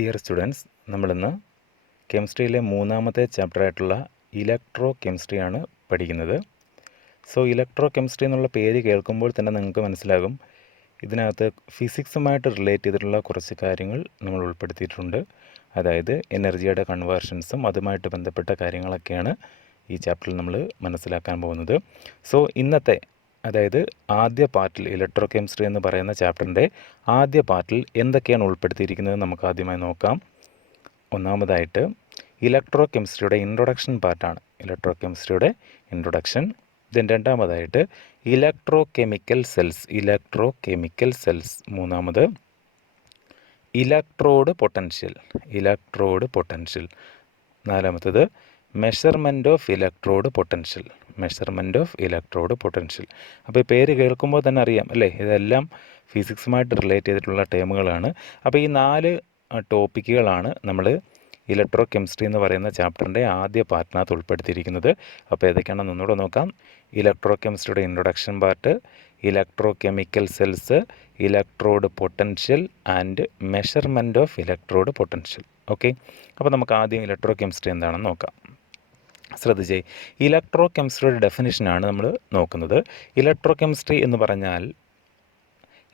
Dear students, നമ്മളിന്ന് കെമിസ്ട്രിയിലെ മൂന്നാമത്തെ ചാപ്റ്ററായിട്ടുള്ള electro കെമിസ്ട്രിയാണ് പഠിക്കുന്നത്. സോ ഇലക്ട്രോ കെമിസ്ട്രി എന്നുള്ള പേര് കേൾക്കുമ്പോൾ തന്നെ നിങ്ങൾക്ക് മനസ്സിലാകും ഇതിനകത്ത് ഫിസിക്സുമായിട്ട് റിലേറ്റ് ചെയ്തിട്ടുള്ള കുറച്ച് കാര്യങ്ങൾ നമ്മൾ ഉൾപ്പെടുത്തിയിട്ടുണ്ട്. അതായത് എനർജിയുടെ കൺവേർഷൻസും അതുമായിട്ട് ബന്ധപ്പെട്ട കാര്യങ്ങളൊക്കെയാണ് ഈ ചാപ്റ്ററിൽ നമ്മൾ മനസ്സിലാക്കാൻ പോകുന്നത്. സോ ഇന്നത്തെ അതായത് ആദ്യ പാർട്ടിൽ ഇലക്ട്രോ കെമിസ്ട്രി എന്ന് പറയുന്ന ചാപ്റ്ററിൻ്റെ ആദ്യ പാർട്ടിൽ എന്തൊക്കെയാണ് ഉൾപ്പെടുത്തിയിരിക്കുന്നത് നമുക്ക് ആദ്യമായി നോക്കാം. ഒന്നാമതായിട്ട് ഇലക്ട്രോ കെമിസ്ട്രിയുടെ ഇൻട്രൊഡക്ഷൻ പാർട്ടാണ് ഇലക്ട്രോ കെമിസ്ട്രിയുടെ ഇൻട്രൊഡക്ഷൻ. ദെൻ രണ്ടാമതായിട്ട് ഇലക്ട്രോ കെമിക്കൽ സെൽസ്. മൂന്നാമത് ഇലക്ട്രോഡ് പൊട്ടൻഷ്യൽ. നാലാമത്തത് മെഷർമെൻറ്റ് ഓഫ് ഇലക്ട്രോഡ് പൊട്ടൻഷ്യൽ. അപ്പോൾ ഈ പേര് കേൾക്കുമ്പോൾ തന്നെ അറിയാം അല്ലേ, ഇതെല്ലാം ഫിസിക്സുമായിട്ട് റിലേറ്റ് ചെയ്തിട്ടുള്ള ടേമുകളാണ്. അപ്പോൾ ഈ 4 ടോപ്പിക്കുകളാണ് നമ്മൾ ഇലക്ട്രോ കെമിസ്ട്രി എന്ന് പറയുന്ന ചാപ്റ്ററിൻ്റെ ആദ്യ പാർട്ടിനകത്ത് ഉൾപ്പെടുത്തിയിരിക്കുന്നത്. അപ്പോൾ ഏതൊക്കെയാണെന്ന് ഒന്നുകൂടെ നോക്കാം. ഇലക്ട്രോ കെമിസ്ട്രിയുടെ introduction part, electrochemical cells, electrode potential and measurement of electrode potential. Okay, അപ്പോൾ നമുക്ക് ആദ്യം ഇലക്ട്രോ കെമിസ്ട്രി എന്താണെന്ന് നോക്കാം. ശ്രദ്ധിച്ചേ, ഇലക്ട്രോ കെമിസ്ട്രിയുടെ ഡെഫിനിഷനാണ് നമ്മൾ നോക്കുന്നത്. ഇലക്ട്രോ കെമിസ്ട്രി എന്ന് പറഞ്ഞാൽ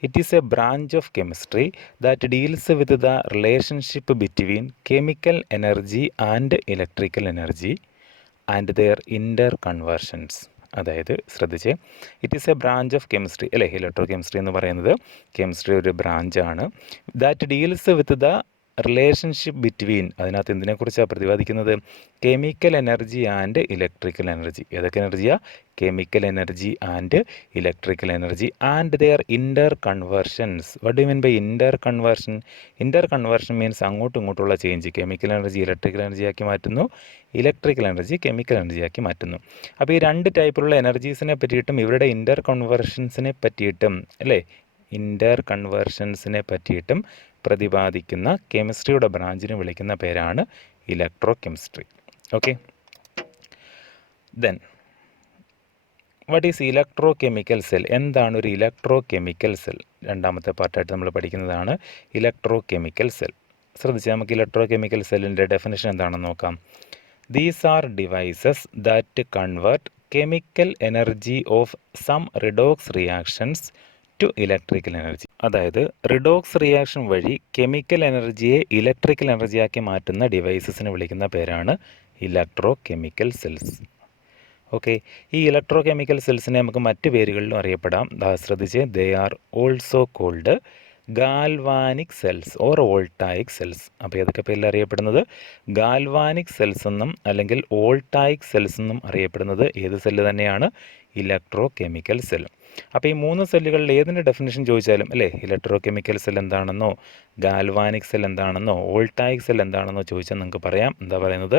it is a branch of chemistry that deals with the relationship between chemical energy and electrical energy and their interconversions. അതായത് ശ്രദ്ധിച്ചേ, it is a branch of chemistry അല്ലേ, ഇലക്ട്രോ കെമിസ്ട്രി എന്ന് പറയുന്നത് chemistry ഒരു ബ്രാഞ്ചാണ്. That deals with the relationship between, അതിനകത്ത് എന്തിനെക്കുറിച്ചാണ് പ്രതിപാദിക്കുന്നത്? Chemical energy and electrical energy. ഏതൊക്കെ എനർജിയാണ്? Chemical energy and electrical energy and their interconversions. What do mean by inter conversion? Inter conversion means അങ്ങോട്ടും ഇങ്ങോട്ടുള്ള ചേഞ്ച്. കെമിക്കൽ എനർജി ഇലക്ട്രിക്കൽ എനർജിയാക്കി മാറ്റുന്നു, electrical energy chemical എനർജിയാക്കി മാറ്റുന്നു. അപ്പോൾ ഈ 2 ടൈപ്പിലുള്ള എനർജീസിനെ പറ്റിയിട്ടും ഇവരുടെ ഇൻ്റർ കൺവേർഷൻസിനെ പറ്റിയിട്ടും അല്ലേ, ഇൻ്റർ കൺവേർഷൻസിനെ പറ്റിയിട്ടും പ്രതിപാദിക്കുന്ന കെമിസ്ട്രിയുടെ ബ്രാഞ്ചിനെ വിളിക്കുന്ന പേരാണ് electro chemistry. Okay, then what is electro chemical cell? എന്താണ് ഒരു ഇലക്ട്രോ കെമിക്കൽ സെൽ? രണ്ടാമത്തെ പാർട്ടായിട്ട് നമ്മൾ പഠിക്കുന്നതാണ് ഇലക്ട്രോ കെമിക്കൽ സെൽ. ശ്രദ്ധിച്ച് നമുക്ക് ഇലക്ട്രോ കെമിക്കൽ സെല്ലിൻ്റെ ഡെഫിനിഷൻ എന്താണെന്ന് നോക്കാം. These are devices that convert chemical energy of some redox reactions to electrical energy. അതായത് റിഡോക്സ് റിയാക്ഷൻ വഴി കെമിക്കൽ എനർജിയെ ഇലക്ട്രിക്കൽ എനർജിയാക്കി മാറ്റുന്ന ഡിവൈസസിനെ വിളിക്കുന്ന പേരാണ് ഇലക്ട്രോ കെമിക്കൽ സെൽസ്. ഓക്കെ, ഈ ഇലക്ട്രോ കെമിക്കൽ സെൽസിനെ നമുക്ക് മറ്റ് പേരുകളിലും അറിയപ്പെടാം. ശ്രദ്ധിച്ച്, they are also called galvanic cells or voltaic cells. അപ്പോൾ ഏതൊക്കെ പേരിൽ അറിയപ്പെടുന്നത്? ഗാൽവാനിക് സെൽസ് എന്നും അല്ലെങ്കിൽ വോൾട്ടായിക് സെൽസ് എന്നും അറിയപ്പെടുന്നത് ഏത് സെല്ല് തന്നെയാണ്? Electrochemical cell. അപ്പോൾ ഈ 3 സെല്ലുകളിൽ ഏതിൻ്റെ ഡെഫിനിഷൻ ചോദിച്ചാലും അല്ലേ, ഇലക്ട്രോ കെമിക്കൽ സെൽ എന്താണെന്നോ ഗാൽവാനിക് സെൽ എന്താണെന്നോ വോൾട്ടായിക് സെൽ എന്താണെന്നോ ചോദിച്ചാൽ നിങ്ങൾക്ക് പറയാം. എന്താ പറയുന്നത്?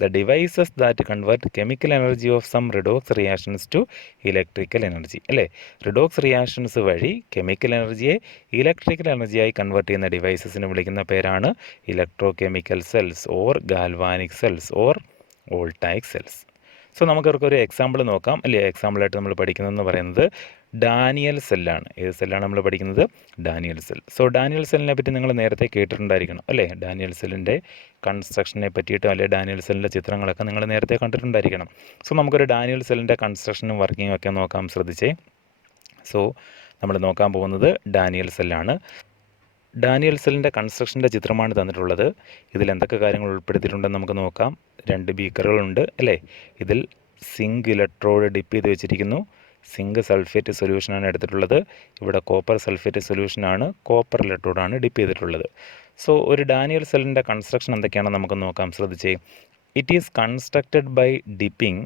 The devices that convert chemical energy of some redox reactions to electrical energy അല്ലേ. റിഡോക്സ് റിയാക്ഷൻസ് വഴി കെമിക്കൽ എനർജിയെ ഇലക്ട്രിക്കൽ എനർജിയായി കൺവേർട്ട് ചെയ്യുന്ന ഡിവൈസസിനെ വിളിക്കുന്ന പേരാണ് electrochemical cells or galvanic cells or voltaic cells. So നമുക്കൊരു എക്സാമ്പിൾ നോക്കാം അല്ലേ. എക്സാമ്പിളായിട്ട് നമ്മൾ പഠിക്കുന്നതെന്ന് പറയുന്നത് ഡാനിയൽ സെല്ലാണ്. ഏത് സെല്ലാണ് നമ്മൾ പഠിക്കുന്നത്? Daniel cell. സോ ഡാനിയൽ സെല്ലിനെ പറ്റി നിങ്ങൾ നേരത്തെ കേട്ടിട്ടുണ്ടായിരിക്കണം അല്ലേ. ഡാനിയൽ സെല്ലിൻ്റെ കൺസ്ട്രക്ഷനെ പറ്റിയിട്ടും അല്ലെ ഡാനിയൽ സെല്ലിൻ്റെ ചിത്രങ്ങളൊക്കെ നിങ്ങൾ നേരത്തെ കണ്ടിട്ടുണ്ടായിരിക്കണം. സോ നമുക്കൊരു ഡാനിയൽ സെല്ലിൻ്റെ കൺസ്ട്രക്ഷനും വർക്കിങ്ങും ഒക്കെ നോക്കാം. ശ്രദ്ധിച്ചേ. സോ നമ്മൾ നോക്കാൻ പോകുന്നത് ഡാനിയൽ സെല്ലാണ്. ഡാനിയൽ സെല്ലിൻ്റെ കൺസ്ട്രക്ഷൻ്റെ ചിത്രമാണ് തന്നിട്ടുള്ളത്. ഇതിൽ എന്തൊക്കെ കാര്യങ്ങൾ ഉൾപ്പെടുത്തിയിട്ടുണ്ടെന്ന് നമുക്ക് നോക്കാം. 2 ബീക്കറുകളുണ്ട് അല്ലേ. ഇതിൽ സിങ്ക് ഇലക്ട്രോഡ് ഡിപ്പ് ചെയ്ത് വെച്ചിരിക്കുന്നു. സിങ്ക് സൾഫേറ്റ് സൊല്യൂഷനാണ് എടുത്തിട്ടുള്ളത്. ഇവിടെ കോപ്പർ സൾഫേറ്റ് സൊല്യൂഷനാണ്, കോപ്പർ ഇലക്ട്രോഡാണ് ഡിപ്പ് ചെയ്തിട്ടുള്ളത്. സോ ഒരു ഡാനിയൽ സെല്ലിൻ്റെ കൺസ്ട്രക്ഷൻ എന്തൊക്കെയാണെന്ന് നമുക്ക് നോക്കാം. ശ്രദ്ധിച്ചേ, it is constructed by dipping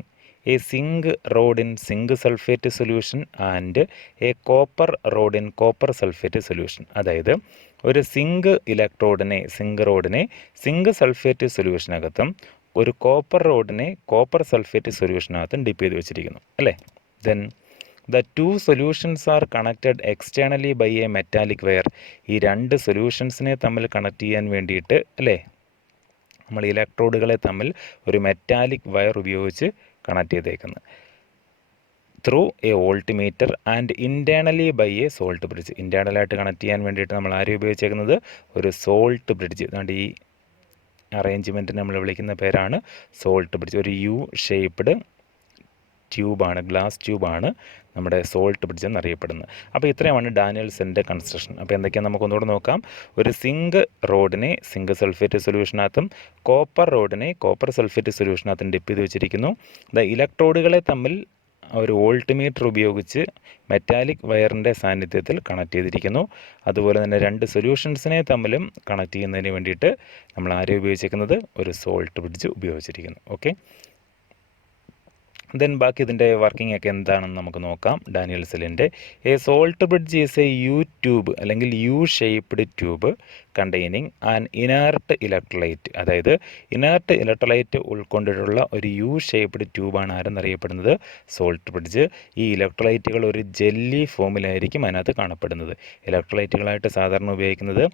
a zinc rod in zinc sulphate solution and a copper rod in copper sulphate solution. അതായത് ഒരു സിങ്ക് റോഡിനെ സിങ്ക് സൾഫേറ്റ് സൊല്യൂഷനകത്തും ഒരു കോപ്പർ റോഡിനെ കോപ്പർ സൾഫേറ്റ് സൊല്യൂഷനകത്തും ഡിപ്പ് ചെയ്ത് വെച്ചിരിക്കുന്നു അല്ലേ. Then the 2 solutions are connected externally by a metallic wire. ഈ 2 സൊല്യൂഷൻസിനെ തമ്മിൽ കണക്ട് ചെയ്യാൻ വേണ്ടിയിട്ട് അല്ലേ നമ്മൾ ഇലക്ട്രോഡുകളെ തമ്മിൽ ഒരു മെറ്റാലിക് വയർ ഉപയോഗിച്ച് കണക്ട് ചെയ്തേക്കുന്നത്. Through a voltmeter and internally by a salt bridge. ഇൻറ്റേർണലായിട്ട് കണക്ട് ചെയ്യാൻ വേണ്ടിയിട്ട് നമ്മൾ ആരും ഉപയോഗിച്ചേക്കുന്നത് ഒരു സോൾട്ട് ബ്രിഡ്ജ്. അതുകൊണ്ട് ഈ അറേഞ്ച്മെൻറ്റ് നമ്മൾ വിളിക്കുന്ന പേരാണ് സോൾട്ട് ബ്രിഡ്ജ്. ഒരു യു ഷേപ്പ്ഡ് ട്യൂബാണ്, ഗ്ലാസ് ട്യൂബാണ് നമ്മുടെ സോൾട്ട് ബ്രിഡ്ജ് എന്നറിയപ്പെടുന്നത്. അപ്പോൾ ഇത്രയുമാണ് ഡാനിയൽസന്റെ കൺസ്ട്രക്ഷൻ. അപ്പോൾ എന്തൊക്കെയാണ് നമുക്കൊന്നുകൂടെ നോക്കാം. ഒരു സിങ്ക് റോഡിനെ സിങ്ക് സൾഫേറ്റ് സൊല്യൂഷനകത്തും കോപ്പർ റോഡിനെ കോപ്പർ സൾഫേറ്റ് സൊല്യൂഷനകത്തും ഡിപ്പ് ചെയ്ത് വെച്ചിരിക്കുന്നു. ഇലക്ട്രോഡുകളെ തമ്മിൽ ഒരു വോൾട്ട് മീറ്റർ ഉപയോഗിച്ച് മെറ്റാലിക് വയറിൻ്റെ സാന്നിധ്യത്തിൽ കണക്ട് ചെയ്തിരിക്കുന്നു. അതുപോലെ തന്നെ രണ്ട് സൊല്യൂഷൻസിനെ തമ്മിലും കണക്ട് ചെയ്യുന്നതിന് വേണ്ടിയിട്ട് നമ്മൾ ആരെ ഉപയോഗിച്ചിരിക്കുന്നത് ഒരു സോൾട്ട് ബ്രിഡ്ജ് ഉപയോഗിച്ചിരിക്കുന്നു. ഓക്കെ, ദെൻ ബാക്കി ഇതിൻ്റെ വർക്കിംഗ് ഒക്കെ എന്താണെന്ന് നമുക്ക് നോക്കാം. ഡാനിയൽസെല്ലിൻ്റെ a salt bridge is a U tube അല്ലെങ്കിൽ U shaped tube containing an inert electrolyte. അതായത് ഇനേർട്ട് ഇലക്ട്രോലൈറ്റ് ഉൾക്കൊണ്ടിട്ടുള്ള ഒരു യു ഷേപ്പ്ഡ് ട്യൂബാണ് ആരെന്നറിയപ്പെടുന്നത് സോൾട്ട് ബ്രിഡ്ജ്. ഈ ഇലക്ട്രോലൈറ്റുകൾ ഒരു ജെല്ലി ഫോമിലായിരിക്കും അതിനകത്ത് കാണപ്പെടുന്നത്. ഇലക്ട്രോലൈറ്റുകളായിട്ട് സാധാരണ ഉപയോഗിക്കുന്നത്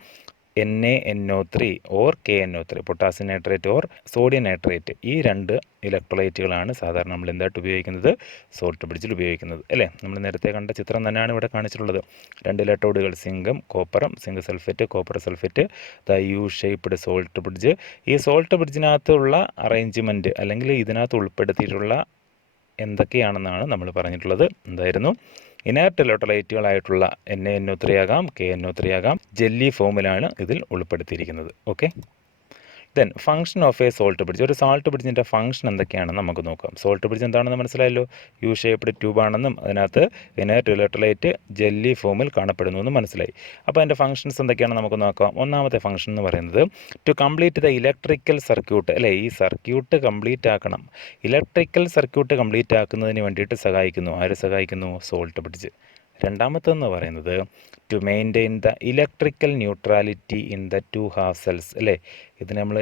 NaNO3 or KNO3, potassium nitrate or sodium nitrate. ഈ രണ്ട് ഇലക്ട്രോലൈറ്റുകളാണ് സാധാരണ നമ്മൾ എന്തായിട്ട് ഉപയോഗിക്കുന്നത് സോൾട്ട് ബ്രിഡ്ജിൽ ഉപയോഗിക്കുന്നത് അല്ലേ. നമ്മൾ നേരത്തെ കണ്ട ചിത്രം തന്നെയാണ് ഇവിടെ കാണിച്ചിട്ടുള്ളത്. രണ്ട് ഇലക്ട്രോഡുകൾ സിങ്കും കോപ്പറും, zinc sulphate copper sulphate, the U shaped salt bridge. ഈ സോൾട്ട് ബ്രിഡ്ജിനകത്തുള്ള അറേഞ്ച്മെൻറ്റ് അല്ലെങ്കിൽ ഇതിനകത്ത് ഉൾപ്പെടുത്തിയിട്ടുള്ള എന്തൊക്കെയാണെന്നാണ് നമ്മൾ പറഞ്ഞിട്ടുള്ളത്. എന്തായിരുന്നു? ഇനേർട്ട് ഇലക്ട്രോലൈറ്റുകളായിട്ടുള്ള NaNO3 ആകാം, KNO3 ആകാം. ജെല്ലി ഫോമിലാണ് ഇതിൽ ഉൾപ്പെടുത്തിയിരിക്കുന്നത്. Okay, then function of A salt bridge. ഒരു സോൾട്ട് ബ്രിഡ്ജിൻ്റെ ഫംഗ്ഷൻ എന്തൊക്കെയാണെന്ന് നമുക്ക് നോക്കാം. സോൾട്ട് ബ്രിഡ്ജ് എന്താണെന്ന് മനസ്സിലായല്ലോ. യു ഷേപ്പ്ഡ് ട്യൂബാണെന്നും അതിനകത്ത് ഇനേർട്ട് ഇലക്ട്രോലൈറ്റ് ജെല്ലി ഫോമിൽ കാണപ്പെടുന്നു എന്നും മനസ്സിലായി. അപ്പോൾ അതിൻ്റെ ഫംഗ്ഷൻസ് എന്തൊക്കെയാണെന്ന് നമുക്ക് നോക്കാം. ഒന്നാമത്തെ ഫംഗ്ഷൻ എന്ന് പറയുന്നത് to complete the electrical circuit അല്ലേ. ഈ സർക്യൂട്ട് കംപ്ലീറ്റ് ആക്കണം. ഇലക്ട്രിക്കൽ സർക്യൂട്ട് കംപ്ലീറ്റ് ആക്കുന്നതിന് വേണ്ടിയിട്ട് സഹായിക്കുന്നു. ആര് സഹായിക്കുന്നു? Salt bridge. രണ്ടാമത്തെന്ന് പറയുന്നത് to maintain the electrical neutrality in the two half cells അല്ലേ. ഇതിന് നമ്മൾ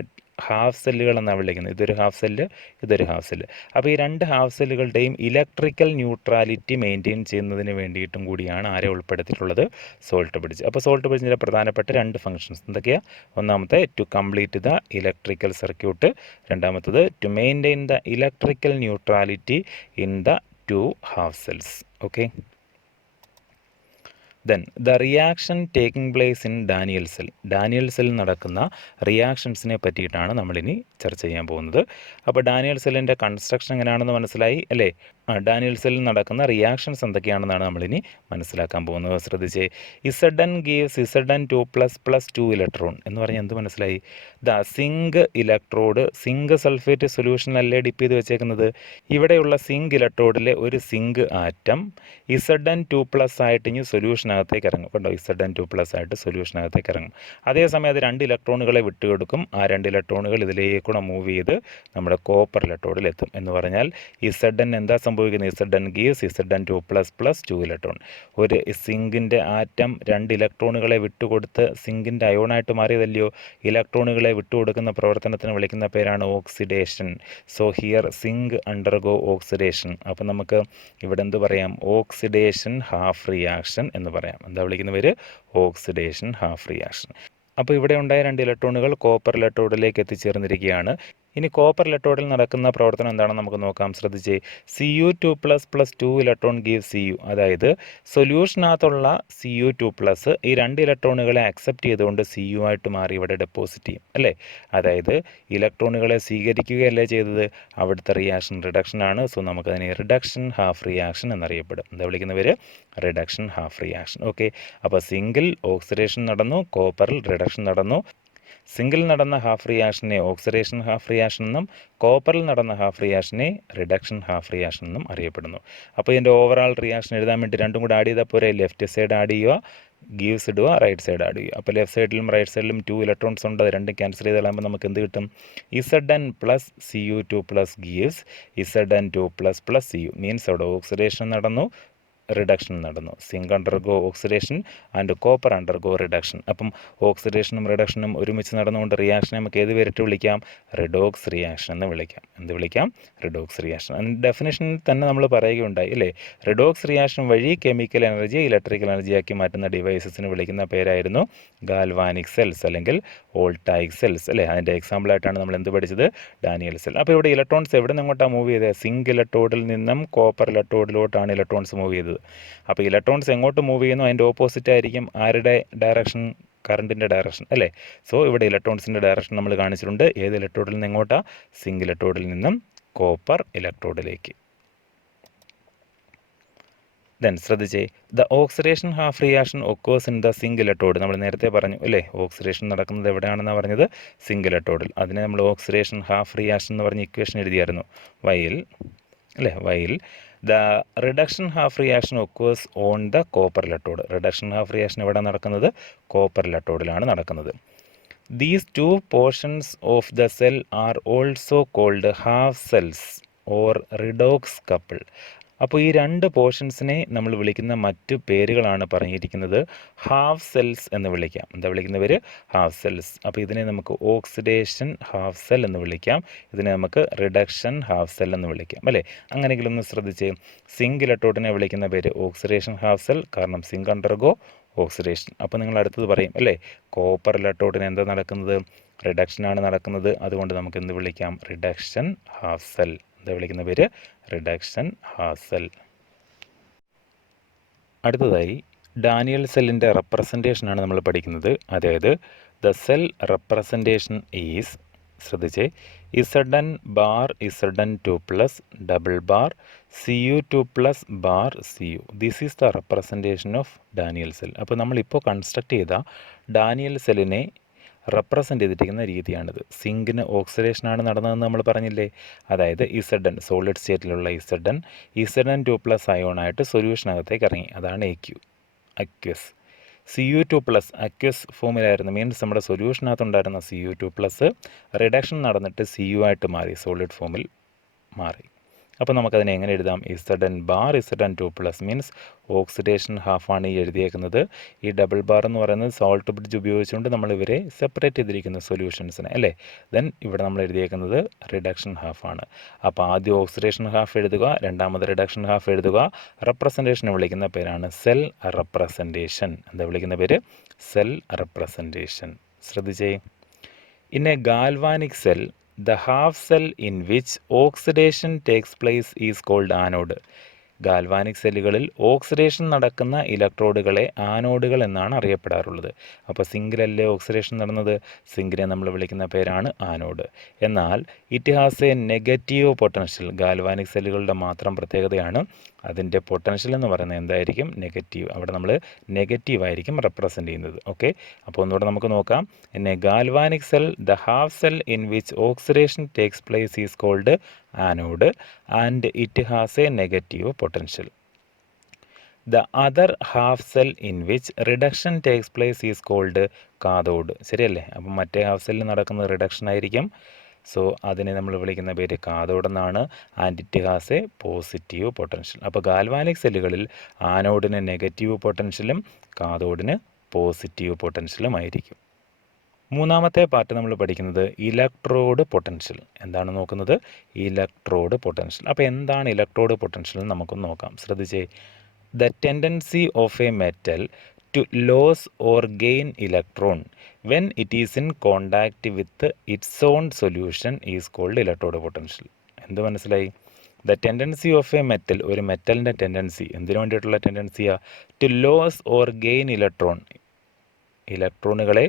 ഹാഫ് സെല്ലുകൾ എന്നാണ് വിളിക്കുന്നത്. ഇതൊരു ഹാഫ് സെല്ല്, ഇതൊരു ഹാഫ് സെല്ല്. അപ്പോൾ ഈ രണ്ട് ഹാഫ് സെല്ലുകളുടെയും ഇലക്ട്രിക്കൽ ന്യൂട്രാലിറ്റി മെയിൻറ്റെയിൻ ചെയ്യുന്നതിന് വേണ്ടിയിട്ടും കൂടിയാണ് ആരെ ഉൾപ്പെടുത്തിയിട്ടുള്ളത് സോൾട്ട് ബ്രിഡ്ജ്. അപ്പോൾ സോൾട്ട് ബ്രിഡ്ജിൻ്റെ പ്രധാനപ്പെട്ട രണ്ട് ഫംഗ്ഷൻസ് എന്തൊക്കെയാണ്? ഒന്നാമത്തെ to complete the electrical circuit, രണ്ടാമത്തത് to maintain the electrical neutrality in the two half cells. Okay, then the reaction taking place in Daniell cell. Daniell സെല്ലിൽ നടക്കുന്ന റിയാക്ഷൻസിനെ പറ്റിയിട്ടാണ് നമ്മളിനി ചർച്ച ചെയ്യാൻ പോകുന്നത്. അപ്പോൾ ഡാനിയൽ സെല്ലിൻ്റെ കൺസ്ട്രക്ഷൻ എങ്ങനെയാണെന്ന് മനസ്സിലായി അല്ലേ. ഡാനിയൽ സെല്ലിൽ നടക്കുന്ന റിയാക്ഷൻസ് എന്തൊക്കെയാണെന്നാണ് നമ്മളിനി മനസ്സിലാക്കാൻ പോകുന്നത്. ശ്രദ്ധിച്ചേ. Zn ഗീവ്സ് Zn2++2 ഇലക്ട്രോൺ എന്ന് പറഞ്ഞാൽ എന്ത് മനസ്സിലായി? The zinc electrode zinc sulphate സൊല്യൂഷനല്ലേ ഡിപ്പ് ചെയ്ത് വെച്ചേക്കുന്നത്. ഇവിടെയുള്ള സിങ്ക് ഇലക്ട്രോഡിലെ ഒരു സിങ്ക് ആറ്റം Zn2+ ആയിട്ട് ഇനി സൊല്യൂഷനകത്തേക്ക് ഇറങ്ങും. കണ്ടോ, Zn2+ ആയിട്ട് സൊല്യൂഷനകത്തേക്ക് ഇറങ്ങും. അതേസമയം അത് രണ്ട് ഇലക്ട്രോണുകളെ വിട്ടുകൊടുക്കും. ആ രണ്ട് ഇലക്ട്രോണുകൾ ഇതിലേക്കൂടെ മൂവ് ചെയ്ത് നമ്മുടെ കോപ്പർ ഇലക്ട്രോഡിലെത്തും. എന്ന് പറഞ്ഞാൽ Zn എന്താ സംഭവിക്കുന്നത്? Zn gives Zn2++2 electron. ഒരു സിങ്കിൻ്റെ ആറ്റം രണ്ട് ഇലക്ട്രോണുകളെ വിട്ടുകൊടുത്ത് സിങ്കിൻ്റെ അയോണായിട്ട് മാറിയതല്ലയോ. ഇലക്ട്രോണുകളെ വിട്ടുകൊടുക്കുന്ന പ്രവർത്തനത്തിന് വിളിക്കുന്ന പേരാണ് oxidation. So here zinc undergo oxidation. അപ്പം നമുക്ക് ഇവിടെ എന്ത് പറയാം? ഓക്സിഡേഷൻ ഹാഫ് റിയാക്ഷൻ എന്ന് പറയാം. എന്താ വിളിക്കുന്ന പേര്? Oxidation half reaction. അപ്പോൾ ഇവിടെ ഉണ്ടായ രണ്ട് ഇലക്ട്രോണുകൾ കോപ്പർ ഇലക്ട്രോഡിലേക്ക് എത്തിച്ചേർന്നിരിക്കുകയാണ്. ഇനി കോപ്പർ ഇലക്ട്രോഡിൽ നടക്കുന്ന പ്രവർത്തനം എന്താണെന്ന് നമുക്ക് നോക്കാം. ശ്രദ്ധിച്ചേ. Cu2++2 electron give Cu. അതായത് സൊല്യൂഷനകത്തുള്ള Cu2+ ഈ രണ്ട് ഇലക്ട്രോണുകളെ അക്സെപ്റ്റ് ചെയ്തുകൊണ്ട് Cu ആയിട്ട് മാറി ഇവിടെ ഡെപ്പോസിറ്റ് ചെയ്യും അല്ലേ. അതായത് ഇലക്ട്രോണുകളെ സ്വീകരിക്കുകയല്ലേ ചെയ്തത്. അവിടുത്തെ റിയാക്ഷൻ റിഡക്ഷൻ ആണ്. സോ നമുക്കതിനെ റിഡക്ഷൻ ഹാഫ് റിയാക്ഷൻ എന്നറിയപ്പെടും. എന്താ വിളിക്കുന്നവർ? Reduction half reaction. ഓക്കെ, അപ്പോൾ സിംഗിൾ ഓക്സിഡേഷൻ നടന്നു, കോപ്പറിൽ റിഡക്ഷൻ നടന്നു. സിംഗിൾ നടന്ന ഹാഫ് റിയാക്ഷനെ ഓക്സിഡേഷൻ ഹാഫ് റിയാക്ഷൻ എന്നും കോപ്പറിൽ നടന്ന ഹാഫ് റിയാക്ഷനെ റിഡക്ഷൻ ഹാഫ് റിയാക്ഷൻ എന്നും അറിയപ്പെടുന്നു. അപ്പോൾ ഇതിൻ്റെ ഓവറാൾ റിയാക്ഷൻ എഴുതാൻ വേണ്ടി രണ്ടും കൂടെ ആഡ് ചെയ്താൽ പോരെ. ലെഫ്റ്റ് സൈഡ് ആഡ് ചെയ്യുക, ഗീവ്സ് ഇടുക, റൈറ്റ് സൈഡ് ആഡ് ചെയ്യുക. അപ്പോൾ ലെഫ്റ്റ് സൈഡിലും റൈറ്റ് സൈഡിലും 2 ഇലക്ട്രോൺസ് ഉണ്ട്. അത് രണ്ടും ക്യാൻസൽ ചെയ്ത് കളയുമ്പോൾ നമുക്ക് എന്ത് കിട്ടും? Zn+Cu2+ gives Zn2++Cu. മീൻസ് അവിടെ ഓക്സിഡേഷൻ നടന്നു, റിഡക്ഷൻ നടന്നു. Zinc undergo oxidation and copper undergo reduction. അപ്പം ഓക്സിഡേഷനും റിഡക്ഷനും ഒരുമിച്ച് നടന്നുകൊണ്ട് റിയാക്ഷനെ നമുക്ക് ഏത് പേരിട്ട് വിളിക്കാം? റിഡോക്സ് റിയാക്ഷൻ എന്ന് വിളിക്കാം. എന്ത് വിളിക്കാം? Redox reaction. അതിൻ്റെ ഡെഫിനേഷനിൽ തന്നെ നമ്മൾ പറയുകയുണ്ടായി അല്ലേ? റിഡോക്സ് റിയാക്ഷൻ വഴി കെമിക്കൽ എനർജി ഇലക്ട്രിക്കൽ എനർജിയാക്കി മാറ്റുന്ന ഡിവൈസസിന് വിളിക്കുന്ന പേരായിരുന്നു ഗാൽവാനിക് സെൽസ് അല്ലെങ്കിൽ വോൾട്ടായിക് സെൽസ് അല്ലേ? അതിൻ്റെ എക്സാമ്പിളായിട്ടാണ് നമ്മൾ എന്ത് പഠിച്ചത്? Daniel cell. അപ്പോൾ ഇവിടെ ഇലക്ട്രോൺസ് എവിടെ നിന്ന് എങ്ങോട്ടാണ് മൂവ് ചെയ്തത്? സിങ്ക് ഇലക്ട്രോഡിൽ നിന്നും കോപ്പർ ഇലക്ട്രോഡിലോട്ടാണ് ഇലക്ട്രോൺസ് മൂവ് ചെയ്തത്. അപ്പോൾ ഇലക്ട്രോൺസ് എങ്ങോട്ട് മൂവ് ചെയ്യുന്നു അതിൻ്റെ ഓപ്പോസിറ്റ് ആയിരിക്കും ആരുടെ ഡയറക്ഷൻ? കറണ്ടിൻ്റെ ഡയറക്ഷൻ അല്ലേ? സോ ഇവിടെ ഇലക്ട്രോൺസിൻ്റെ ഡയറക്ഷൻ നമ്മൾ കാണിച്ചിട്ടുണ്ട്. ഏത് ഇലക്ട്രോഡിൽ നിന്ന് എങ്ങോട്ടാണ്? സിങ്ക് ഇലക്ട്രോഡിൽ നിന്നും കോപ്പർ ഇലക്ട്രോഡിലേക്ക്. ദെൻ ശ്രദ്ധിച്ചേ, the oxidation half reaction occurs in the zinc electrode. നമ്മൾ നേരത്തെ പറഞ്ഞു അല്ലേ? ഓക്സിഡേഷൻ നടക്കുന്നത് എവിടെയാണെന്നാണ് പറഞ്ഞത്? സിങ്ക് ഇലക്ട്രോഡിൽ. അതിനെ നമ്മൾ ഓക്സിഡേഷൻ ഹാഫ് റിയാക്ഷൻ എന്ന് പറഞ്ഞ് ഇക്വേഷൻ എഴുതിയായിരുന്നു. വൈൽ അല്ലേ? While the reduction half reaction occurs on the copper electrode. Reduction half reaction എവിടെ നടക്കുന്നത്? കോപ്പർ ഇലക്ട്രോഡിലാണ് നടക്കുന്നത്. These two portions of the cell are also called half cells or redox couple. അപ്പോൾ ഈ രണ്ട് പോർഷൻസിനെ നമ്മൾ വിളിക്കുന്ന മറ്റു പേരുകളാണ് പറഞ്ഞിരിക്കുന്നത്. ഹാഫ് സെൽസ് എന്ന് വിളിക്കാം. എന്താ വിളിക്കുന്ന പേര്? Half cells. അപ്പോൾ ഇതിനെ നമുക്ക് ഓക്സിഡേഷൻ ഹാഫ് സെൽ എന്ന് വിളിക്കാം. ഇതിനെ നമുക്ക് റിഡക്ഷൻ ഹാഫ് സെൽ എന്ന് വിളിക്കാം അല്ലേ? അങ്ങനെയെങ്കിലും ഒന്ന് ശ്രദ്ധിച്ച്, സിങ്ക് ഇലക്ട്രോഡിനെ വിളിക്കുന്ന പേര് ഓക്സിഡേഷൻ ഹാഫ് സെൽ, കാരണം സിങ്ക് അണ്ടർഗോ ഓക്സിഡേഷൻ. അപ്പോൾ നിങ്ങൾ അടുത്തത് പറയും അല്ലേ? കോപ്പർ ഇലക്ട്രോഡിന് എന്താ നടക്കുന്നത്? റിഡക്ഷനാണ് നടക്കുന്നത്. അതുകൊണ്ട് നമുക്ക് എന്ത് വിളിക്കാം? Reduction half cell. എന്താ വിളിക്കുന്ന പേര്? Reduction half cell. അടുത്തതായി ഡാനിയൽ സെല്ലിൻ്റെ റെപ്രസെൻറ്റേഷനാണ് നമ്മൾ പഠിക്കുന്നത്. അതായത് ദ സെൽ റെപ്രസെൻറ്റേഷൻ ഈസ്, ശ്രദ്ധിച്ചേ, Zn bar Zn2 plus double bar Cu2 plus bar Cu. This is the representation of Daniel cell. അപ്പോൾ നമ്മളിപ്പോൾ കൺസ്ട്രക്ട് ചെയ്ത ഡാനിയൽ സെല്ലിനെ റെപ്രസെൻ്റ് ചെയ്തിരിക്കുന്ന രീതിയാണിത്. സിങ്കിന് ഓക്സിഡേഷനാണ് നടന്നതെന്ന് നമ്മൾ പറഞ്ഞില്ലേ? അതായത് Zn, സോളിഡ് സ്റ്റേറ്റിലുള്ള Zn, Zn2 പ്ലസ് അയോണായിട്ട് സൊല്യൂഷനകത്തേക്ക് ഇറങ്ങി. അതാണ് അക്വസ്. Cu2 പ്ലസ് അക്വസ് ഫോമിലായിരുന്നു, മീൻസ് നമ്മുടെ സൊല്യൂഷനകത്തുണ്ടായിരുന്ന Cu2 പ്ലസ് റിഡക്ഷൻ നടന്നിട്ട് Cu ആയിട്ട് മാറി, സോളിഡ് ഫോമിൽ മാറി. അപ്പോൾ നമുക്കതിനെ എങ്ങനെ എഴുതാം? Zn bar Zn2 plus means oxidation ഹാഫാണ് ഈ എഴുതിയേക്കുന്നത്. ഈ ഡബിൾ ബാർ എന്ന് പറയുന്നത് സോൾട്ട് ബ്രിഡ്ജ് ഉപയോഗിച്ചുകൊണ്ട് നമ്മൾ ഇവരെ സെപ്പറേറ്റ് ചെയ്തിരിക്കുന്ന സൊല്യൂഷൻസിനെ അല്ലേ? ദെൻ ഇവിടെ നമ്മൾ എഴുതിയേക്കുന്നത് റിഡക്ഷൻ ഹാഫാണ്. അപ്പോൾ ആദ്യം ഓക്സിഡേഷൻ ഹാഫ് എഴുതുക, രണ്ടാമത് റിഡക്ഷൻ ഹാഫ് എഴുതുക. റെപ്രസെൻറ്റേഷനെ വിളിക്കുന്ന പേരാണ് സെൽ റെപ്രസെൻറ്റേഷൻ. എന്താ വിളിക്കുന്ന പേര്? Cell representation. ശ്രദ്ധിച്ചേ, in a galvanic cell the half cell in which oxidation takes place is called anode. Galvanic സെല്ലുകളിൽ ഓക്സിഡേഷൻ നടക്കുന്ന ഇലക്ട്രോഡുകളെ ആനോഡുകൾ എന്നാണ് അറിയപ്പെടാറുള്ളത്. അപ്പോൾ സിങ്കിലല്ലേ ഓക്സിഡേഷൻ നടന്നത്? സിങ്കിനെ നമ്മൾ വിളിക്കുന്ന പേരാണ് ആനോഡ്. എന്നാൽ it has A negative potential. Galvanic സെല്ലുകളുടെ മാത്രം പ്രത്യേകതയാണ് അതിൻ്റെ പൊട്ടൻഷ്യൽ എന്ന് പറയുന്നത് എന്തായിരിക്കും? നെഗറ്റീവ്. അവിടെ നമ്മൾ നെഗറ്റീവായിരിക്കും റെപ്രസെൻ്റ് ചെയ്യുന്നത്. ഓക്കെ, അപ്പോൾ ഒന്നുകൂടെ നമുക്ക് നോക്കാം. In a galvanic cell the half cell in which oxidation takes place is called anode and it has a negative potential. The other half cell in which reduction takes place is called cathode. ശരിയല്ലേ? അപ്പം മറ്റേ half സെല്ലിൽ നടക്കുന്ന reduction ആയിരിക്കും. So അതിനെ നമ്മൾ വിളിക്കുന്ന പേര് കാഥോഡ് എന്നാണ്. And it has A positive potential. അപ്പോൾ ഗാൽവാനിക് സെല്ലുകളിൽ ആനോഡിന് നെഗറ്റീവ് പൊട്ടൻഷ്യലും കാഥോഡിന് പോസിറ്റീവ് പൊട്ടൻഷ്യലും ആയിരിക്കും. മൂന്നാമത്തെ പാർട്ട് നമ്മൾ പഠിക്കുന്നത് ഇലക്ട്രോഡ് പൊട്ടൻഷ്യൽ. എന്താണ് നോക്കുന്നത്? Electrode potential. അപ്പോൾ എന്താണ് ഇലക്ട്രോഡ് പൊട്ടൻഷ്യൽ എന്ന് നമുക്കൊന്ന് നോക്കാം. ശ്രദ്ധിച്ചേ, the tendency of a metal to lose or gain electron when it is in contact with its own solution is called electrode potential. എന്ത് മനസ്സിലായി? The tendency of a metal, ഒരു മെറ്റലിൻ്റെ ടെൻഡൻസി, എന്തിനു വേണ്ടിയിട്ടുള്ള ടെൻഡൻസിയാണ്? To lose or gain electron, ഇലക്ട്രോണുകളെ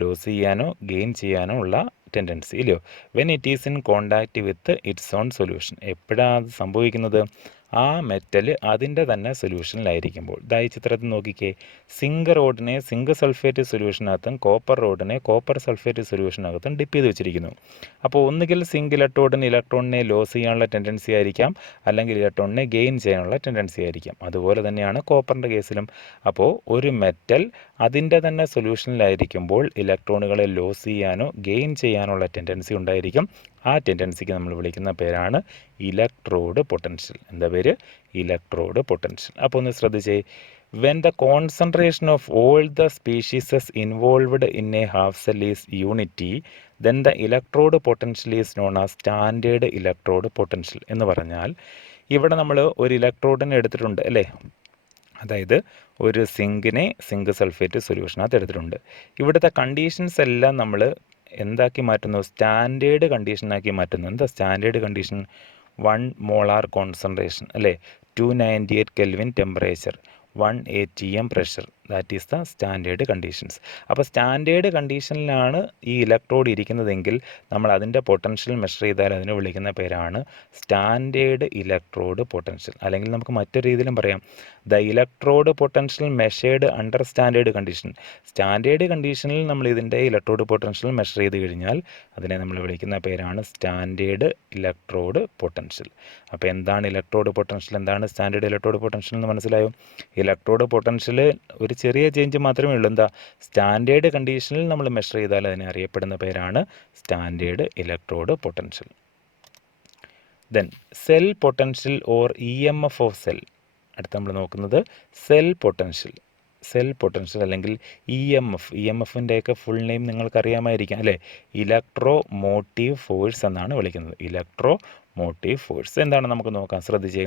lose ചെയ്യാനോ gain ചെയ്യാനോ ഉള്ള ടെൻഡൻസി ഇല്ലയോ? When it is in contact with its own solution. എപ്പോഴാണ് അത് സംഭവിക്കുന്നത്? ആ മെറ്റൽ അതിൻ്റെ തന്നെ സൊല്യൂഷനിലായിരിക്കുമ്പോൾ. ഈ ചിത്രത്തിൽ നോക്കിക്കേ, സിങ്ക് റോഡിനെ സിങ്ക് സൾഫേറ്റ് സൊല്യൂഷനകത്തും കോപ്പർ റോഡിനെ കോപ്പർ സൾഫേറ്റ് സൊല്യൂഷനകത്തും ഡിപ്പ് ചെയ്ത് വെച്ചിരിക്കുന്നു. അപ്പോൾ ഒന്നുകിൽ സിങ്ക് ഇലക്ട്രോണിനെ ലോസ് ചെയ്യാനുള്ള ടെൻഡൻസി ആയിരിക്കാം, അല്ലെങ്കിൽ ഇലക്ട്രോണിനെ ഗെയിൻ ചെയ്യാനുള്ള ടെൻഡൻസി ആയിരിക്കാം. അതുപോലെ തന്നെയാണ് കോപ്പറിൻ്റെ കേസിലും. അപ്പോൾ ഒരു മെറ്റൽ അതിൻ്റെ തന്നെ സൊല്യൂഷനിലായിരിക്കുമ്പോൾ ഇലക്ട്രോണുകളെ ലോസ് ചെയ്യാനോ ഗെയിൻ ചെയ്യാനുള്ള ടെൻഡൻസി ഉണ്ടായിരിക്കും. ആ ടെൻഡൻസിക്ക് നമ്മൾ വിളിക്കുന്ന പേരാണ് ഇലക്ട്രോഡ് പൊട്ടൻഷ്യൽ. എന്താ പേര്? പേര് ഇലക്ട്രോഡ് പൊട്ടൻഷ്യൽ. അപ്പോൾ ഒന്ന് ശ്രദ്ധിച്ചേ, when the concentration of all the species involved in a half cell is unity, then the electrode potential is known as standard electrode potential. എന്ന് പറഞ്ഞാൽ ഇവിടെ നമ്മൾ ഒരു ഇലക്ട്രോഡിനെ എടുത്തിട്ടുണ്ട് അല്ലേ, അതായത് ഒരു സിങ്ക് സൾഫേറ്റ് സൊല്യൂഷനകത്ത് എടുത്തിട്ടുണ്ട്. ഇവിടുത്തെ കണ്ടീഷൻസ് എല്ലാം നമ്മൾ എന്താക്കി മാറ്റുന്നു, സ്റ്റാൻഡേർഡ് കണ്ടീഷനാക്കി മാറ്റുന്നു. എന്താ സ്റ്റാൻഡേർഡ് കണ്ടീഷൻ? 1 മോളാർ കോൺസെൻട്രേഷൻ അല്ലേ, 298 kelvin temperature, 1 atm pressure, that is the standard conditions. അപ്പോൾ സ്റ്റാൻഡേർഡ് കണ്ടീഷനിലാണ് ഈ ഇലക്ട്രോഡ് ഇരിക്കുന്നതെങ്കിൽ നമ്മൾ അതിൻ്റെ പൊട്ടൻഷ്യൽ മെഷർ ചെയ്താൽ അതിന് വിളിക്കുന്ന പേരാണ് സ്റ്റാൻഡേർഡ് ഇലക്ട്രോഡ് പൊട്ടൻഷ്യൽ. അല്ലെങ്കിൽ നമുക്ക് മറ്റൊരു രീതിയിലും പറയാം, the electrode potential measured under standard condition. Standard കണ്ടീഷനിൽ നമ്മൾ ഇതിൻ്റെ ഇലക്ട്രോഡ് പൊട്ടൻഷ്യൽ മെഷർ ചെയ്ത് കഴിഞ്ഞാൽ അതിനെ നമ്മൾ വിളിക്കുന്ന പേരാണ് സ്റ്റാൻഡേർഡ് ഇലക്ട്രോഡ് പൊട്ടൻഷ്യൽ. അപ്പോൾ എന്താണ് ഇലക്ട്രോഡ് പൊട്ടൻഷ്യൽ, എന്താണ് സ്റ്റാൻഡേർഡ് ഇലക്ട്രോഡ് പൊട്ടൻഷ്യൽ എന്ന് മനസ്സിലായോ? ഇലക്ട്രോഡ് പൊട്ടൻഷ്യൽ ഒരു ചെറിയ ചേഞ്ച് മാത്രമേ ഉള്ളൂ. എന്താ? സ്റ്റാൻഡേർഡ് കണ്ടീഷനിൽ നമ്മൾ മെഷർ ചെയ്താൽ അതിനെ അറിയപ്പെടുന്ന പേരാണ് standard electrode potential. Then cell potential or EMF of cell. അടുത്ത് നമ്മൾ നോക്കുന്നത് സെൽ പൊട്ടൻഷ്യൽ. സെൽ പൊട്ടൻഷ്യൽ അല്ലെങ്കിൽ EMFിൻ്റെയൊക്കെ ഫുൾ നെയിം നിങ്ങൾക്കറിയാമായിരിക്കാം അല്ലേ, ഇലക്ട്രോ മോട്ടീവ് ഫോഴ്സ് എന്നാണ് വിളിക്കുന്നത്. ഇലക്ട്രോ മോട്ടീവ് ഫോഴ്സ് എന്താണ് നമുക്ക് നോക്കാം, ശ്രദ്ധിച്ചേ.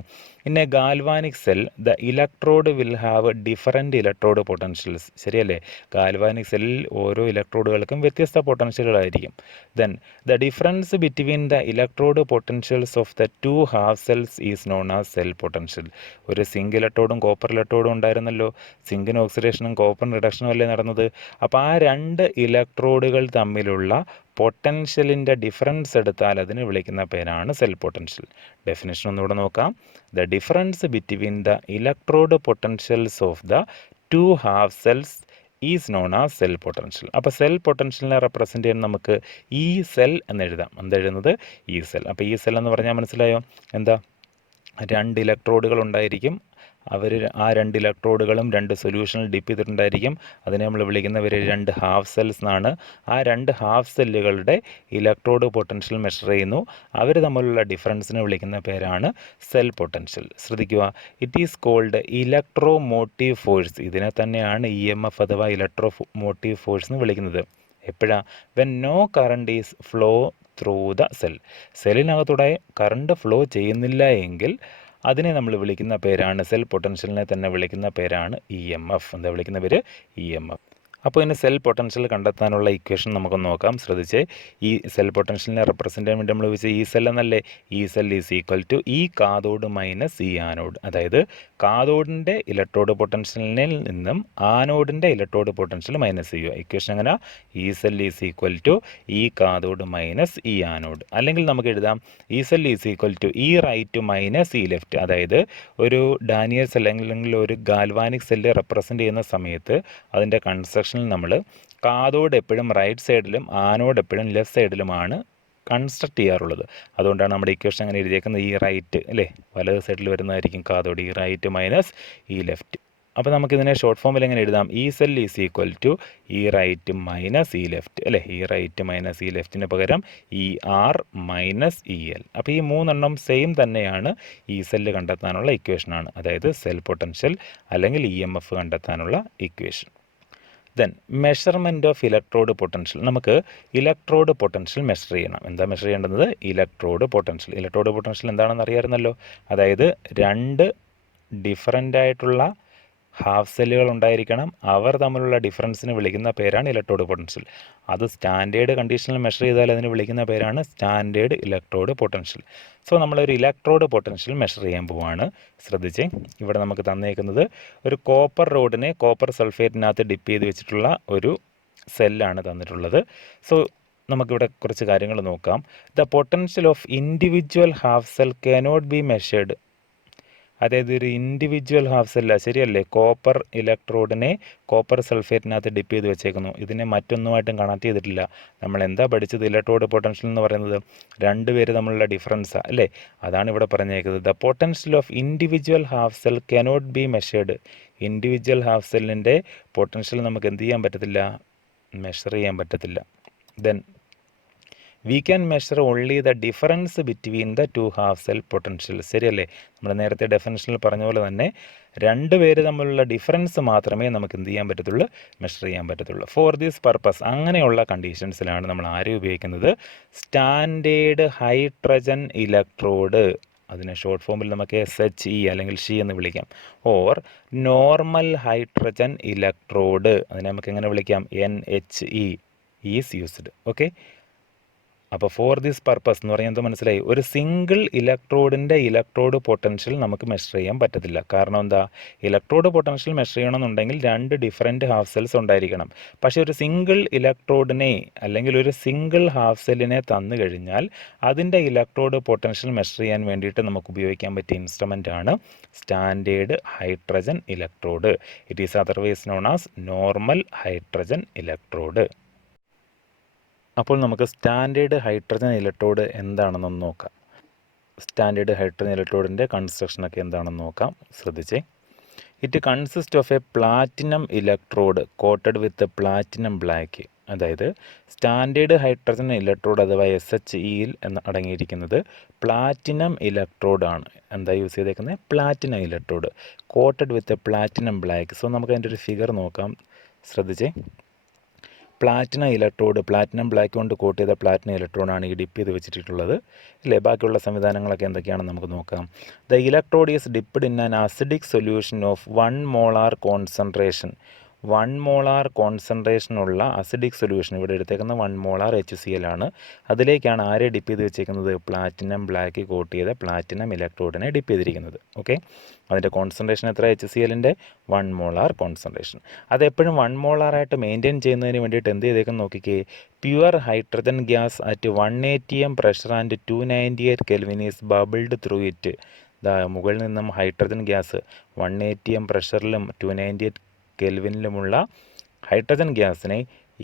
In a galvanic cell the electrode will have different electrode potentials. ശരിയല്ലേ, ഗാൽവാനിക് സെല്ലിൽ ഓരോ ഇലക്ട്രോഡുകൾക്കും വ്യത്യസ്ത പൊട്ടൻഷ്യലുകളായിരിക്കും. Then the difference between the electrode potentials of the 2 half cells is known as cell potential. ഒരു സിങ്ക് ഇലക്ട്രോഡും കോപ്പർ ഇലക്ട്രോഡും ഉണ്ടായിരുന്നല്ലോ, സിങ്കിന് ഓക്സിഡേഷനും കോപ്പറിന് റിഡക്ഷനും അല്ലേ നടന്നത്. അപ്പോൾ ആ 2 ഇലക്ട്രോഡുകൾ തമ്മിലുള്ള പൊട്ടൻഷ്യലിൻ്റെ ഡിഫറൻസ് എടുത്താൽ അതിന് വിളിക്കുന്ന പേരാണ് സെൽ പൊട്ടൻഷ്യൽ. ഡെഫിനിഷൻ ഒന്നുകൂടെ നോക്കാം. The difference between the electrode potentials of the 2 half cells is known as cell potential. അപ്പോൾ സെൽ പൊട്ടൻഷ്യലിനെ റെപ്രസെൻറ്റ് ചെയ്യാൻ നമുക്ക് ഈ സെൽ എന്ന് എഴുതാം. എന്തെഴുതുന്നത്? ഈ സെൽ. അപ്പോൾ ഈ സെൽ എന്ന് പറഞ്ഞാൽ മനസ്സിലായോ? എന്താ? 2 ഇലക്ട്രോഡുകൾ ഉണ്ടായിരിക്കും. ആ 2 ഇലക്ട്രോഡുകളും 2 സൊല്യൂഷനിൽ ഡിപ്പ് ചെയ്തിട്ടുണ്ടായിരിക്കും. അതിനെ നമ്മൾ വിളിക്കുന്നവർ 2 ഹാഫ് സെൽസ് എന്നാണ്. ആ 2 ഹാഫ് സെല്ലുകളുടെ ഇലക്ട്രോഡ് പൊട്ടൻഷ്യൽ മെഷർ ചെയ്യുന്നു. അവർ തമ്മിലുള്ള ഡിഫറൻസിനെ വിളിക്കുന്ന പേരാണ് സെൽ പൊട്ടൻഷ്യൽ. ശ്രദ്ധിക്കുക, it is called electromotive force. ഇതിനെ തന്നെയാണ് EMF അഥവാ ഇലക്ട്രോ മോട്ടീവ് ഫോഴ്സ് എന്ന് വിളിക്കുന്നത്. എപ്പോഴാണ്? When no current is flow through the cell. സെല്ലിനകത്തൂടെ കറണ്ട് ഫ്ലോ ചെയ്യുന്നില്ല എങ്കിൽ അതിനെ നമ്മൾ വിളിക്കുന്ന പേരാണ്, സെൽ പൊട്ടൻഷ്യലിനെ തന്നെ വിളിക്കുന്ന പേരാണ് EMF. എന്താ വിളിക്കുന്ന പേര്? EMF. അപ്പോൾ ഇനി സെൽ പൊട്ടൻഷ്യൽ കണ്ടെത്താനുള്ള ഇക്വേഷൻ നമുക്ക് നോക്കാം. ശ്രദ്ധിച്ച്, ഈ സെൽ പൊട്ടൻഷ്യലിനെ റെപ്രസെൻ്റ് ചെയ്യാൻ വേണ്ടി നമ്മൾ വിളിച്ച ഈ സെൽ എന്നല്ലേ, ഈ സെൽ ഈസ് ഈക്വൽ ടു ഈ കാഥോഡ് മൈനസ് ഈ ആനോഡ്. അതായത് കാഥോഡിൻ്റെ ഇലക്ട്രോഡ് പൊട്ടൻഷ്യലിൽ നിന്നും ആനോഡിൻ്റെ ഇലക്ട്രോഡ് പൊട്ടൻഷ്യൽ മൈനസ് ചെയ്യുക. ഇക്വേഷൻ അങ്ങനെ, ഈ സെൽ ഈസ് ഈക്വൽ ടു ഈ കാഥോഡ് മൈനസ് ഈ ആനോഡ്. അല്ലെങ്കിൽ നമുക്ക് എഴുതാം ഈ സെൽ ഈസ് ഈക്വൽ ടു ഈ റൈറ്റ് മൈനസ് ഈ ലെഫ്റ്റ്. അതായത് ഒരു ഡാനിയൽ സെൽ അല്ലെങ്കിൽ ഒരു ഗാൽവാനിക് സെല്ല് റെപ്രസെൻ്റ് ചെയ്യുന്ന സമയത്ത് അതിൻ്റെ കൺസ്ട്രക്ഷൻ നമ്മൾ കാഥോഡ് എപ്പോഴും റൈറ്റ് സൈഡിലും ആനോഡ് എപ്പോഴും ലെഫ്റ്റ് സൈഡിലുമാണ് കൺസ്ട്രക്ട് ചെയ്യാറുള്ളത്. അതുകൊണ്ടാണ് നമ്മുടെ ഇക്വേഷൻ അങ്ങനെ എഴുതിയേക്കുന്നത്. ഈ റൈറ്റ് അല്ലേ, വലത് സൈഡിൽ വരുന്നതായിരിക്കും കാഥോഡ്, ഈ റൈറ്റ് മൈനസ് ഈ ലെഫ്റ്റ്. അപ്പോൾ നമുക്കിതിനെ ഷോർട്ട് ഫോമിൽ എങ്ങനെ എഴുതാം? ഈ സെൽ ഈസ് ഈക്വൽ ടു ഈ റൈറ്റ് മൈനസ് ഈ ലെഫ്റ്റ് അല്ലേ, ഈ റൈറ്റ് മൈനസ് ഈ ലെഫ്റ്റിന് പകരം ഈ ആർ മൈനസ് ഈ എൽ. അപ്പോൾ ഈ 3 സെയിം തന്നെയാണ്. ഈ സെല്ല് കണ്ടെത്താനുള്ള ഇക്വേഷനാണ്, അതായത് സെൽ പൊട്ടൻഷ്യൽ അല്ലെങ്കിൽ EMF കണ്ടെത്താനുള്ള equation. Then measurement of electrode potential. നമുക്ക് ഇലക്ട്രോഡ് പൊട്ടൻഷ്യൽ മെഷർ ചെയ്യണം. എന്താ മെഷർ ചെയ്യേണ്ടത്? Electrode potential. ഇലക്ട്രോഡ് പൊട്ടൻഷ്യൽ എന്താണെന്ന് അറിയാമായിരുന്നല്ലോ. അതായത് 2 ഡിഫറൻ്റ് ആയിട്ടുള്ള ഹാഫ് സെല്ലുകൾ ഉണ്ടായിരിക്കണം. അവർ തമ്മിലുള്ള ഡിഫറൻസിന് വിളിക്കുന്ന പേരാണ് ഇലക്ട്രോഡ് പൊട്ടൻഷ്യൽ. അത് സ്റ്റാൻഡേർഡ് കണ്ടീഷനിൽ മെഷർ ചെയ്താൽ അതിന് വിളിക്കുന്ന പേരാണ് സ്റ്റാൻഡേർഡ് ഇലക്ട്രോഡ് പൊട്ടൻഷ്യൽ. സോ നമ്മളൊരു ഇലക്ട്രോഡ് പൊട്ടൻഷ്യൽ മെഷർ ചെയ്യാൻ പോവുകയാണ്. ശ്രദ്ധിച്ച്, ഇവിടെ നമുക്ക് തന്നേക്കുന്നത് ഒരു കോപ്പർ റോഡിനെ കോപ്പർ സൾഫേറ്റിനകത്ത് ഡിപ്പ് ചെയ്ത് വെച്ചിട്ടുള്ള ഒരു സെല്ലാണ് തന്നിട്ടുള്ളത്. സോ നമുക്കിവിടെ കുറച്ച് കാര്യങ്ങൾ നോക്കാം. The potential of individual half cell cannot be measured. അതായത് ഒരു ഇൻഡിവിജ്വൽ ഹാഫ് സെല്ല, ശരിയല്ലേ, കോപ്പർ ഇലക്ട്രോഡിനെ കോപ്പർ സൾഫേറ്റിനകത്ത് ഡിപ്പ് ചെയ്ത് വെച്ചേക്കുന്നു. ഇതിനെ മറ്റൊന്നുമായിട്ടും കണക്ട് ചെയ്തിട്ടില്ല. നമ്മൾ എന്താ പഠിച്ചത്? ഇലക്ട്രോഡ് പൊട്ടൻഷ്യൽ എന്ന് പറയുന്നത് 2 പേര് തമ്മിലുള്ള ഡിഫറൻസാണ് അല്ലേ, അതാണ് ഇവിടെ പറഞ്ഞേക്കുന്നത്. The potential of individual half cell cannot be measured. Individual half സെല്ലിൻ്റെ പൊട്ടൻഷ്യൽ നമുക്ക് എന്ത് ചെയ്യാൻ പറ്റത്തില്ല? മെഷർ ചെയ്യാൻ പറ്റത്തില്ല. Then we can measure only the difference between the two half cell potential. ശരിയല്ലേ? നമ്മൾ നേരത്തെ ഡെഫിനിഷനിൽ പറഞ്ഞ പോലെ തന്നെ രണ്ട് പേര് തമ്മിലുള്ള ഡിഫറൻസ് മാത്രമേ നമുക്ക് എന്ത് ചെയ്യാൻ പറ്റത്തുള്ളൂ, മെഷർ ചെയ്യാൻ പറ്റത്തുള്ളൂ. ഫോർ ദിസ് പർപ്പസ്, അങ്ങനെയുള്ള കണ്ടീഷൻസിലാണ് നമ്മൾ ആരെ ഉപയോഗിക്കുന്നത്, സ്റ്റാൻഡേർഡ് ഹൈഡ്രജൻ ഇലക്ട്രോഡ്, അതിനെ ഷോർട്ട് ഫോമിൽ നമുക്ക് SHE അല്ലെങ്കിൽ ഷി എന്ന് വിളിക്കാം, ഓർ നോർമൽ ഹൈഡ്രജൻ ഇലക്ട്രോഡ്, അതിനെ നമുക്ക് എങ്ങനെ വിളിക്കാം, NHE ഈസ് യൂസ്ഡ്. ഓക്കെ, അപ്പോൾ ഫോർ ദിസ് പർപ്പസ് എന്ന് പറഞ്ഞാൽ എന്താ മനസ്സിലായി, ഒരു സിംഗിൾ ഇലക്ട്രോഡിൻ്റെ ഇലക്ട്രോഡ് പൊട്ടൻഷ്യൽ നമുക്ക് മെഷർ ചെയ്യാൻ പറ്റത്തില്ല. കാരണം എന്താ, ഇലക്ട്രോഡ് പൊട്ടൻഷ്യൽ മെഷർ ചെയ്യണമെന്നുണ്ടെങ്കിൽ രണ്ട് ഡിഫറെൻറ്റ് ഹാഫ് സെൽസ് ഉണ്ടായിരിക്കണം. പക്ഷേ ഒരു സിംഗിൾ ഇലക്ട്രോഡിനെ അല്ലെങ്കിൽ ഒരു സിംഗിൾ ഹാഫ് സെല്ലിനെ തന്നു കഴിഞ്ഞാൽ അതിൻ്റെ ഇലക്ട്രോഡ് പൊട്ടൻഷ്യൽ മെഷർ ചെയ്യാൻ വേണ്ടിയിട്ട് നമുക്ക് ഉപയോഗിക്കാൻ പറ്റിയ ഇൻസ്ട്രുമെൻ്റ് ആണ് standard hydrogen electrode. It is otherwise known as normal hydrogen electrode. അപ്പോൾ നമുക്ക് സ്റ്റാൻഡേർഡ് ഹൈഡ്രജൻ ഇലക്ട്രോഡ് എന്താണെന്നൊന്ന് നോക്കാം. സ്റ്റാൻഡേർഡ് ഹൈഡ്രജൻ ഇലക്ട്രോഡിൻ്റെ കൺസ്ട്രക്ഷനൊക്കെ എന്താണെന്ന് നോക്കാം, ശ്രദ്ധിച്ചേ. It consist of A platinum electrode quoted with platinum black. അതായത് സ്റ്റാൻഡേർഡ് ഹൈഡ്രജൻ ഇലക്ട്രോഡ് അഥവാ SHEയിൽ അടങ്ങിയിരിക്കുന്നത് പ്ലാറ്റിനം ഇലക്ട്രോഡാണ്. എന്താ യൂസ് ചെയ്തേക്കുന്നത്, പ്ലാറ്റിനം ഇലക്ട്രോഡ് കോട്ടഡ് വിത്ത് പ്ലാറ്റിനം ബ്ലാക്ക്. സോ നമുക്ക് അതിൻ്റെ ഒരു ഫിഗർ നോക്കാം, ശ്രദ്ധിച്ചേ. പ്ലാറ്റിനം ഇലക്ട്രോഡ്, പ്ലാറ്റിനം ബ്ലാക്ക് കൊണ്ട് കോട്ട് ചെയ്ത പ്ലാറ്റിനം ഇലക്ട്രോഡാണ് ഈ ഡിപ്പ് ചെയ്ത് വെച്ചിട്ടുള്ളത് അല്ലേ. ബാക്കിയുള്ള സംവിധാനങ്ങളൊക്കെ എന്തൊക്കെയാണെന്ന് നമുക്ക് നോക്കാം. The electrode is dipped in an acidic solution of 1 molar concentration. 1 molar കോൺസെൻട്രേഷനുള്ള അസിഡിക് സൊല്യൂഷൻ, ഇവിടെ എടുത്തേക്കുന്ന 1 മോളാർ HCl ആണ്. അതിലേക്കാണ് ആരെ ഡിപ്പ് ചെയ്ത് വെച്ചേക്കുന്നത്, പ്ലാറ്റിനം ബ്ലാക്ക് കോട്ട് ചെയ്ത പ്ലാറ്റിനം ഇലക്ട്രോഡിനെ ഡിപ്പ് ചെയ്തിരിക്കുന്നത്. ഓക്കെ, അതിൻ്റെ കോൺസെൻട്രേഷൻ എത്ര, HClൻ്റെ 1 മോളാർ കോൺസെൻട്രേഷൻ. അതെപ്പോഴും 1 മോളാറായിട്ട് മെയിൻറ്റെയിൻ ചെയ്യുന്നതിന് വേണ്ടിയിട്ട് എന്ത് ചെയ്തേക്കും നോക്കിക്കേ, pure hydrogen gas at 180 m pressure and 298 Kelvin is bubbled through it. മുകളിൽ നിന്നും ഹൈഡ്രജൻ ഗ്യാസ് 180 m പ്രഷറിലും 298 കെൽവിനിലുമുള്ള ഹൈഡ്രജൻ ഗ്യാസിനെ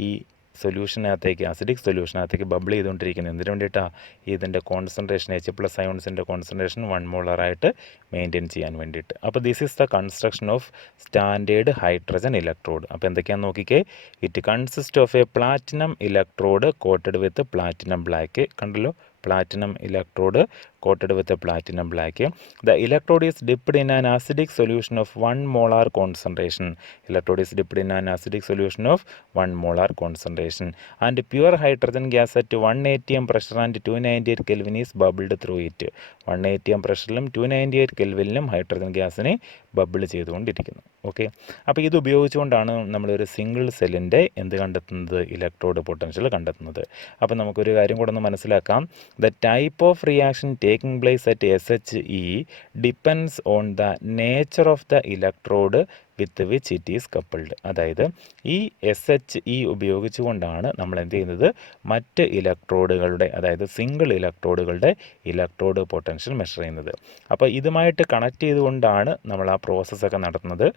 ഈ സൊല്യൂഷനകത്തേക്ക്, അസിഡിക് സൊല്യൂഷനകത്തേക്ക് ബബിൾ ചെയ്തുകൊണ്ടിരിക്കുന്നത്. എന്തിനു വേണ്ടിയിട്ടാണ്, ഇതിൻ്റെ കോൺസെൻട്രേഷൻ H+ അയോൺസിൻ്റെ കോൺസെൻട്രേഷൻ 1 മോളറായിട്ട് മെയിൻറ്റെയിൻ ചെയ്യാൻ വേണ്ടിയിട്ട്. അപ്പോൾ this is the construction of standard hydrogen electrode. അപ്പോൾ എന്തൊക്കെയാണെന്ന് നോക്കിക്കേ, it consist of A platinum electrode quoted with platinum black. കണ്ടല്ലോ, platinum electrode coated with a platinum black. The electrode is dipped in an acidic solution of 1 molar concentration. Electrode is dipped in an acidic solution of 1 molar concentration. And pure hydrogen gas at 180 m pressure and 298 Kelvin is bubbled through it. 180 m പ്രഷറിലും 298 കെൽവിനിലും hydrogen gas bubble ചെയ്തുകൊണ്ടിരിക്കുന്നു. ഓക്കെ, അപ്പോൾ ഇത് ഉപയോഗിച്ചുകൊണ്ടാണ് നമ്മളൊരു single സെല്ലിൻ്റെ എന്ത് കണ്ടെത്തുന്നത്, ഇലക്ട്രോഡ് പൊട്ടൻഷ്യൽ കണ്ടെത്തുന്നത്. അപ്പോൾ നമുക്കൊരു കാര്യം കൂടെ ഒന്ന് മനസ്സിലാക്കാം. The type of reaction taking place at SHE depends on the nature of the electrode with which it is coupled. അതായത് ഈ SHE ഉപയോഗിച്ചുകൊണ്ടാണ് നമ്മൾ എന്ത് ചെയ്യുന്നത്, മറ്റ് ഇലക്ട്രോഡുകളുടെ, അതായത് സിംഗിൾ ഇലക്ട്രോഡുകളുടെ ഇലക്ട്രോഡ് പൊട്ടൻഷ്യൽ മെഷർ ചെയ്യുന്നത്. അപ്പോൾ ഇതുമായിട്ട് കണക്ട് ചെയ്തുകൊണ്ടാണ് നമ്മൾ ആ പ്രോസസ്സൊക്കെ നടത്തുന്നത്.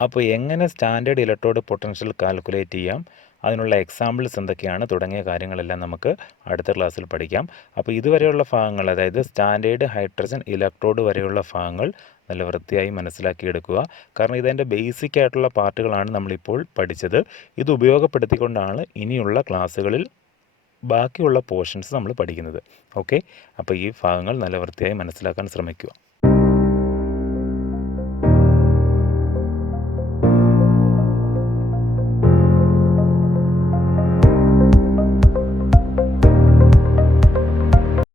അപ്പോൾ എങ്ങനെ സ്റ്റാൻഡേർഡ് ഇലക്ട്രോഡ് പൊട്ടൻഷ്യൽ കാൽക്കുലേറ്റ് ചെയ്യാം, അതിനുള്ള എക്സാമ്പിൾസ് എന്തൊക്കെയാണ് തുടങ്ങിയ കാര്യങ്ങളെല്ലാം നമുക്ക് അടുത്ത ക്ലാസ്സിൽ പഠിക്കാം. അപ്പോൾ ഇതുവരെയുള്ള ഭാഗങ്ങൾ, അതായത് സ്റ്റാൻഡേർഡ് ഹൈഡ്രജൻ ഇലക്ട്രോഡ് വരെയുള്ള ഭാഗങ്ങൾ നല്ല വൃത്തിയായി മനസ്സിലാക്കിയെടുക്കുക. കാരണം ഇതെൻ്റെ ബേസിക് ആയിട്ടുള്ള പാർട്ടുകളാണ് നമ്മളിപ്പോൾ പഠിച്ചത്. ഇത് ഉപയോഗപ്പെടുത്തിക്കൊണ്ടാണ് ഇനിയുള്ള ക്ലാസ്സുകളിൽ ബാക്കിയുള്ള പോർഷൻസ് നമ്മൾ പഠിക്കുന്നത്. ഓക്കെ, അപ്പോൾ ഈ ഭാഗങ്ങൾ നല്ല വൃത്തിയായി മനസ്സിലാക്കാൻ ശ്രമിക്കുക.